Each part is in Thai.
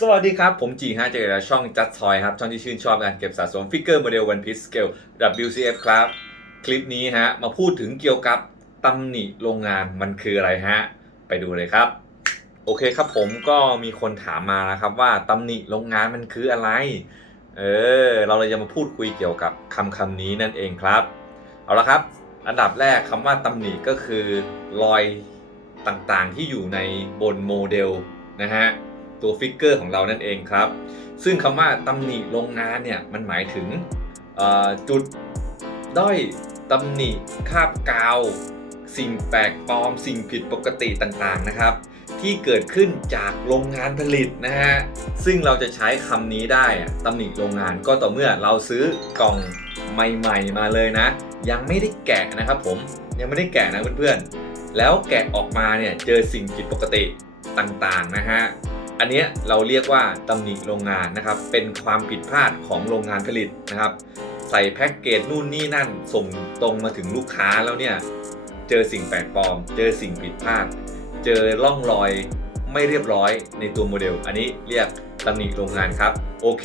สวัสดีครับ ผมจีฮะเจอกับช่องจัดทอยครับ ช่องที่ชื่นชอบการเก็บสะสมฟิกเกอร์โมเดล One Piece Scale WCF ครับ คลิปนี้ฮะ มาพูดถึงเกี่ยวกับตำหนิโรงงานมันคืออะไรฮะ ไปดูเลยครับ โอเคครับผมก็มีคนถามมานะครับว่าตำหนิโรงงานมันคืออะไร เออ เราเลยจะมาพูดคุยเกี่ยวกับคำคำนี้นั่นเองครับ เอาละครับ อันดับแรกคำว่าตำหนิก็คือรอยต่างๆที่อยู่ในบนโมเดลนะฮะ ตัวฟิกเกอร์ของเรานั่นเองครับ ซึ่งคำว่าตำหนิโรงงานเนี่ยมันหมายถึงจุดด้อยตำหนิคาบกาว สิ่งแปลกปลอม สิ่งผิดปกติต่างๆนะครับ ที่เกิดขึ้นจากโรงงานผลิตนะฮะซึ่งเราจะใช้คำนี้ได้ตำหนิโรงงานก็ต่อเมื่อเราซื้อกล่องใหม่ ๆ มาเลยนะ ยังไม่ได้แกะนะครับผมยังไม่ได้แกะนะเพื่อนๆแล้วแกะออกมาเนี่ยเจอสิ่งผิดปกติต่างๆนะฮะ อันนี้เราเรียกว่าตำหนิโรงงานนะครับ เป็นความผิดพลาดของโรงงานผลิตนะครับ ใส่แพ็กเกจนู่นนี่นั่น ส่งตรงมาถึงลูกค้าแล้วเนี่ย เจอสิ่งแปลกปลอม เจอสิ่งผิดพลาด เจอร่องรอยไม่เรียบร้อยในตัวโมเดล อันนี้เรียกตำหนิโรงงานครับ โอเค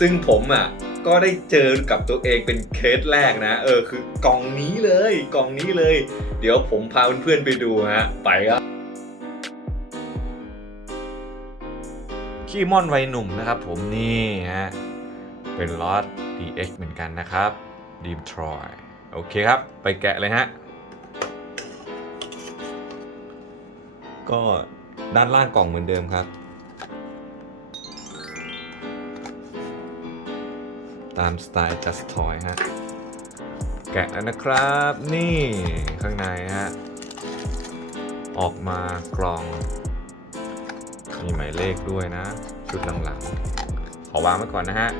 ซึ่งผมอะก็ได้เจอกับตัวเองเป็นเคสแรกนะ เออคือกล่องนี้เลย กล่องนี้เลย เดี๋ยวผมพาเพื่อนๆไปดูฮะ ไปครับ คีมอนวัยหนุ่มนะครับผมนี่ฮะเป็นลอต DX เหมือนกันนะครับดีมทรอยโอเคครับ ไปแกะเลยฮะ ก็ด้านล่างกล่องเหมือนเดิมครับ ตามสไตล์ Just Toy ฮะ แกะแล้วนะครับนี่ข้างในฮะ ออกมากล่อง มีหมายเลขด้วยนะ ชุดหลังๆ ขอวางไว้ก่อนนะฮะ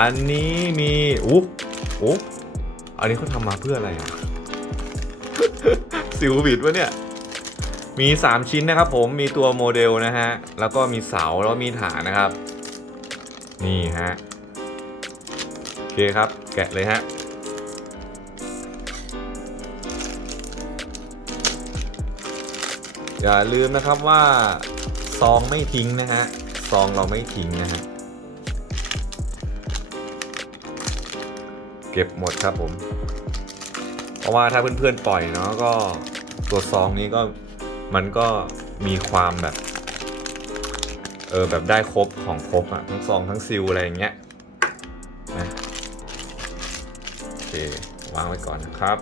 อันนี้มีอุ๊อุ๊อันนี้เขาทำมาเพื่ออะไรอะสิวบิดวะเนี่ย มี 3 ชิ้นนะครับผม มีตัวโมเดลนะฮะ แล้วก็มีเสา แล้วมีฐานนะครับ นี่ฮะ โอเคครับ แกะเลยฮะ อย่าลืมนะครับว่าซองไม่ทิ้งนะฮะซองเราไม่ทิ้งนะฮะเก็บหมดครับผม เพราะว่าถ้าเพื่อนๆปล่อยเนาะก็ตัวซองนี้ก็มันก็มีความแบบเออแบบได้ครบของครบอะทั้งซองทั้งซิลอะไรอย่างเงี้ยนะโอเควางไว้ก่อนนะครับ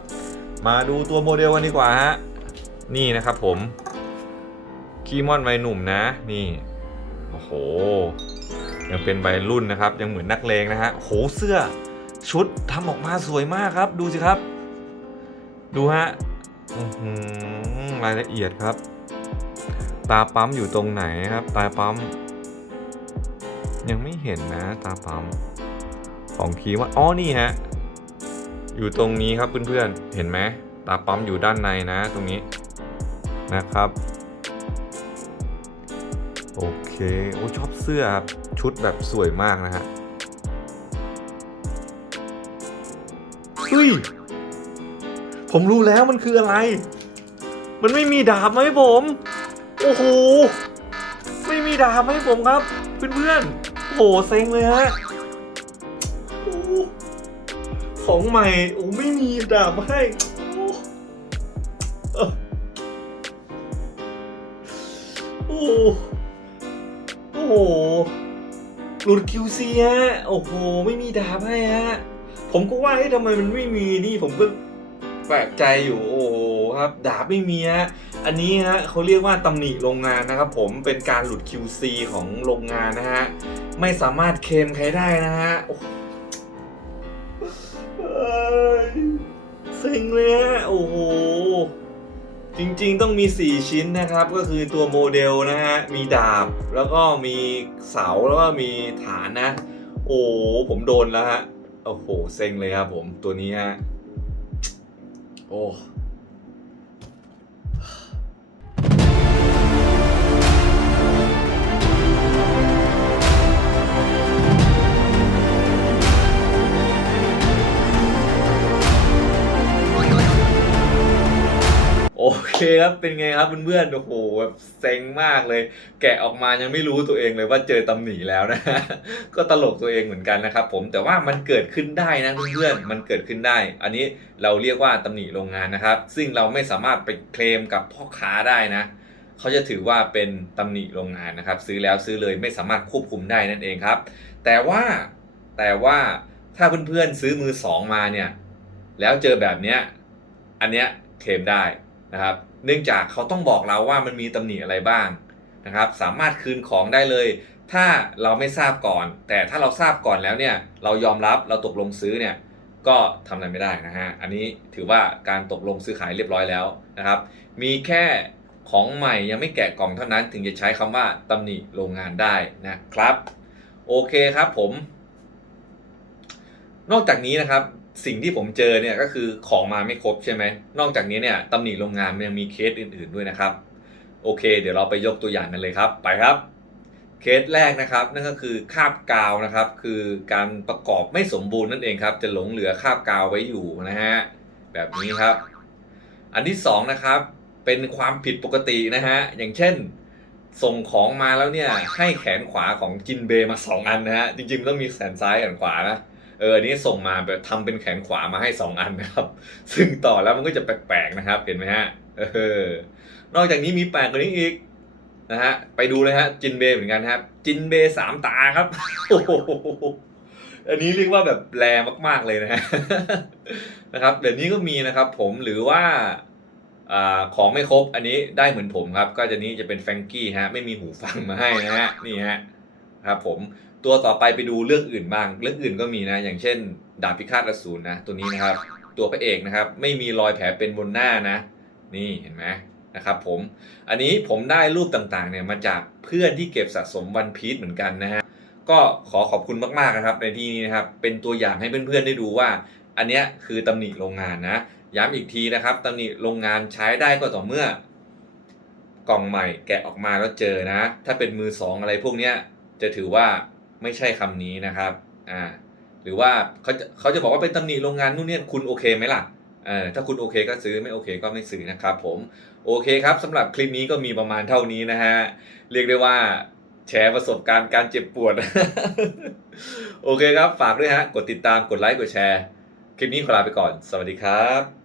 มาดูตัวโมเดลกันดีกว่าฮะนี่นะครับผม คีมอนวัยหนุ่มนะ นี่ โอ้โห ยังเป็นวัยรุ่นนะครับ ยังเหมือนนักเลงนะฮะโหเสื้อชุดทำออกมาสวยมากครับ ดูสิครับ ดูฮะรายละเอียดครับ ตาปั๊มอยู่ตรงไหนครับ ตาปั๊ม ยังไม่เห็นนะ ตาปั๊มของคีว่าอ๋อนี่ฮะอยู่ตรงนี้ครับเพื่อนๆเห็นไหมตาปั๊มอยู่ด้านในนะ ตรงนี้นะครับ โอเค โอ้ชอบเสื้อครับ ชุดแบบสวยมากนะฮะเฮ้ย ผมรู้แล้วมันคืออะไร มันไม่มีดาบไหมผม โอ้โห ไม่มีดาบมาให้ผมครับ เพื่อนๆโอ้โหเซ็งเลยฮะอของใหม่ โอ้ไม่มีดาบให้โอ้ โอ้โห หลุด QC ฮะ โอ้โห ไม่มีดาบให้ฮะ ผมก็ว่าเอ๊ะทำไมมันไม่มีนี่ผมก็แปลกใจอยู่โอ้โหครับดาบไม่มีฮะอันนี้ฮะเขาเรียกว่าตำหนิโรงงานนะครับผมเป็นการหลุด QC ของโรงงานนะฮะไม่สามารถเคลมใครได้นะฮะโอ้โหเอ้ยเซ็งเลยฮะโอ้โห จริงๆต้องมี 4 ชิ้นนะครับ ก็คือตัวโมเดลนะฮะ มีดาบ แล้วก็มีเสา แล้วก็มีฐานนะ โอ้ผมโดนแล้วฮะ โอ้โห เซ็งเลยครับผม ตัวนี้ฮะ โอ้ ครับ เป็นไงครับเพื่อนๆ โอ้โหแบบเซ็งมากเลย แกะออกมายังไม่รู้ตัวเองเลยว่าเจอตำหนิแล้วนะ ก็ตลกตัวเองเหมือนกันนะครับผม แต่ว่ามันเกิดขึ้นได้นะเพื่อนๆ มันเกิดขึ้นได้ อันนี้เราเรียกว่าตำหนิโรงงานนะครับ ซึ่งเราไม่สามารถไปเคลมกับพ่อค้าได้นะเขาจะถือว่าเป็นตำหนิโรงงานนะครับ ซื้อแล้วซื้อเลยไม่สามารถควบคุมได้นั่นเองครับ แต่ว่าแต่ว่าถ้าเพื่อนๆซื้อมือสองมาเนี่ย แล้วเจอแบบเนี้ยอันเนี้ยเคลมได้นะครับ เนื่องจากเขาต้องบอกเราว่ามันมีตำหนิอะไรบ้างนะครับ สามารถคืนของได้เลย ถ้าเราไม่ทราบก่อน แต่ถ้าเราทราบก่อนแล้วเนี่ย เรายอมรับเราตกลงซื้อเนี่ย ก็ทำอะไรไม่ได้นะฮะ อันนี้ถือว่าการตกลงซื้อขายเรียบร้อยแล้วนะครับ มีแค่ของใหม่ยังไม่แกะกล่องเท่านั้น ถึงจะใช้คำว่าตำหนิโรงงานได้นะครับ โอเคครับผม นอกจากนี้นะครับ สิ่งที่ผมเจอเนี่ยก็คือของมาไม่ครบใช่ไหม นอกจากนี้เนี่ยตำหนิโรงงานมันยังมีเคสอื่นๆด้วยนะครับ โอเค เดี๋ยวเราไปยกตัวอย่างกันเลยครับ ไปครับ เคสแรกนะครับ นั่นก็คือคาบกาวนะครับ คือการประกอบไม่สมบูรณ์นั่นเองครับ จะหลงเหลือคาบกาวไว้อยู่นะฮะ แบบนี้ครับ อันที่สองนะครับเป็นความผิดปกตินะฮะ อย่างเช่น ส่งของมาแล้วเนี่ยให้แขนขวาของจินเบย์มาสองอันนะฮะ จริงๆต้องมีแขนซ้ายแขนขวานะ เอออันนี้ส่งมาแบบทำเป็นแขนขวามาให้สองอันนะครับ ซึ่งต่อแล้วมันก็จะแปลกๆนะครับ เห็นไหมฮะเออนอกจากนี้มีแปลกกว่านี้อีกนะฮะไปดูเลยฮะจินเบย์เหมือนกันครับ จินเบย์สามตาครับโอ้โหอันนี้เรียกว่าแบบแรงมากๆเลยนะฮะนะครับเดี๋ยวนี้ก็มีนะครับ ผมหรือว่าอของไม่ครบอันนี้ได้เหมือนผมครับ ก็จะนี้จะเป็นแฟงกี้ฮะไม่มีหูฟังมาให้นะฮะนี่ฮะครับผม ตัวต่อไปไปดูเรื่องอื่นบ้าง เรื่องอื่นก็มีนะ อย่างเช่น ดาบพิฆาตอสูรนะ ตัวนี้นะครับ ตัวพระเอกนะครับ ไม่มีรอยแผลเป็นบนหน้านะ นี่เห็นไหมนะครับผม อันนี้ผมได้รูปต่างๆเนี่ยมาจากเพื่อนที่เก็บสะสมวันพีชเหมือนกันนะฮะ ก็ขอขอบคุณมากๆนะครับในที่นี้นะครับ เป็นตัวอย่างให้เพื่อนๆได้ดูว่า อันเนี้ยคือตำหนิโรงงานนะ ย้ำอีกทีนะครับตำหนิโรงงานใช้ได้ก็ต่อเมื่อกล่องใหม่แกะออกมาแล้วเจอนะ ถ้าเป็นมือสองอะไรพวกเนี้ยจะถือว่า ไม่ใช่คำนี้นะครับอ่าหรือว่าเขาจะเขาจะบอกว่าเป็นตำหนิโรงงานนู่นเนี่ยคุณโอเคไหมล่ะเออถ้าคุณโอเคก็ซื้อไม่โอเคก็ไม่ซื้อนะครับผมโอเคครับสำหรับคลิปนี้ก็มีประมาณเท่านี้นะฮะเรียกได้ว่าแชร์ประสบการณ์การเจ็บปวด โอเคครับ ฝากด้วยฮะ กดติดตามกดไลค์กดแชร์ คลิปนี้ขอลาไปก่อน สวัสดีครับ